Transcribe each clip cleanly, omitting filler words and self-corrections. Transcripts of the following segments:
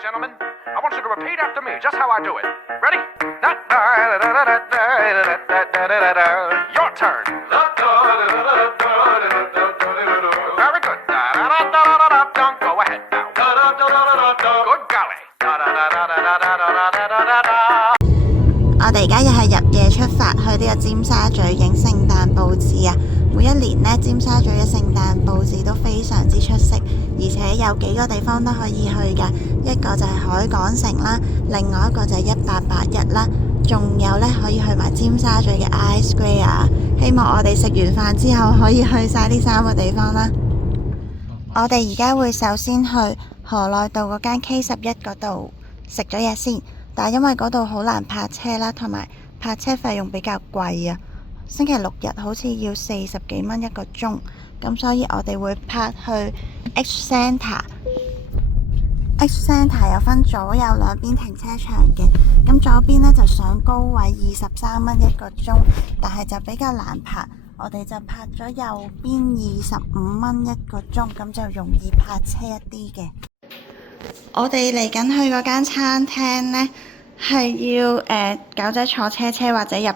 gentlemen. I want you to repeat after me, just how I do it. Ready? Your turn. Very good. Go ahead now. Good golly. 我哋而家又係入夜出發去呢個尖沙咀影聖誕佈置啊！每一年呢，尖沙咀嘅聖誕佈置都非常之出色，而且有幾個地方都可以去㗎。一個就係海港城啦，另外一個就係1881啦，仲有呢可以去埋尖沙咀嘅 I Square。希望我哋食完飯之後可以去晒呢3個地方啦。我哋而家會首先去河內道嗰間 K11嗰度食咗嘢先。但係因為嗰度好難泊車啦，同埋泊車費用比較貴啊。星期六日好似要40幾蚊一個鐘，咁所以我哋會泊去 H Centre。H Centre 有分左右兩邊停車場嘅，咁左邊呢就上高位23蚊一個鐘，但係就比較難泊。我哋就泊咗右邊25蚊一個鐘，咁就容易泊車一啲嘅。我哋嚟緊去嗰間餐廳呢，係要狗仔坐車車或者入袋，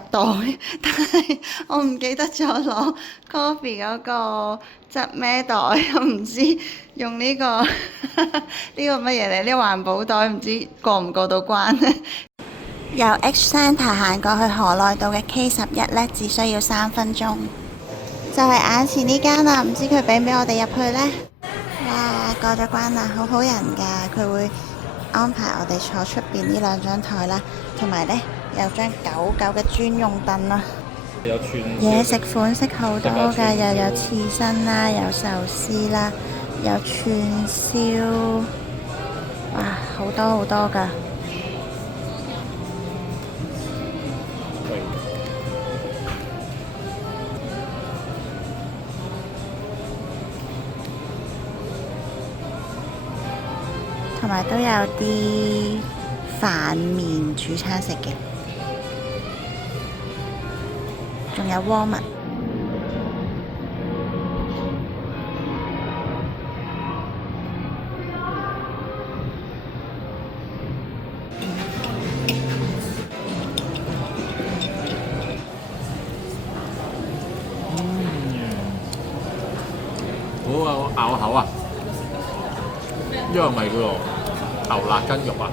但係我唔記得咗攞 coffee 嗰個執孭袋，我唔知用呢個呢個乜嘢嚟？呢個環保袋唔知過唔過到關呢？由 H Centre 行過去河內道嘅 K11呢，只需要3分鐘，就係眼前呢間啦。唔知佢俾唔俾我哋入去呢？哇，過咗關啦，好好人㗎，佢會安排我哋坐出邊呢2張台啦，同埋呢有張狗嘅專用凳啦。有串嘢食款式好多㗎，又有刺身啦，有壽司啦，有串燒，哇，好多好多㗎。同埋都有啲飯麵煮餐食嘅，仲有鍋物。好咬口啊！呢個咪叫做牛辣筋肉啊！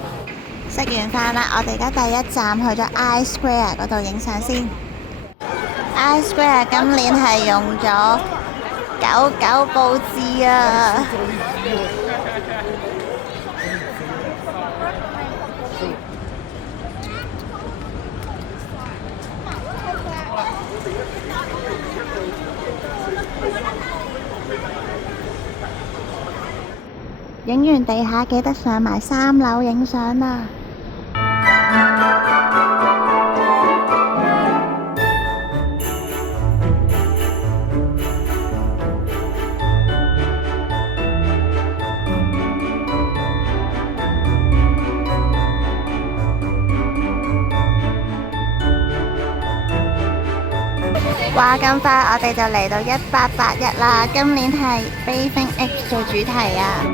食完飯啦，我哋而家第一站去咗 I Square 嗰度影相先。I Square 今年係用咗99佈置啊！影完地下記得上埋3樓影相啊！話咁快，我哋就嚟到1881啦！今年係 Bathing Apes 做主題啊！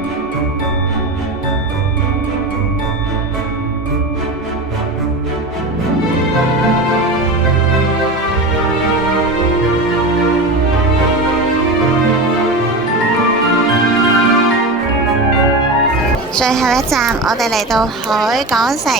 最後一站，我哋嚟到海港城。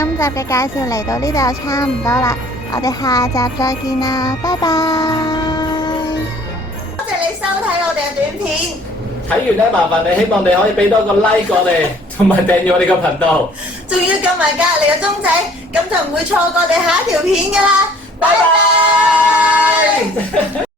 今集嘅介紹嚟到呢度就差唔多啦，我哋下集再見啦，拜拜！多謝你收睇我哋嘅短片，睇完咧，麻煩你，希望你可以俾多個 like 我哋，同埋訂閱我哋個頻道。仲要撳埋隔離個鐘仔，咁就唔會錯過我哋下一條片㗎啦，拜拜！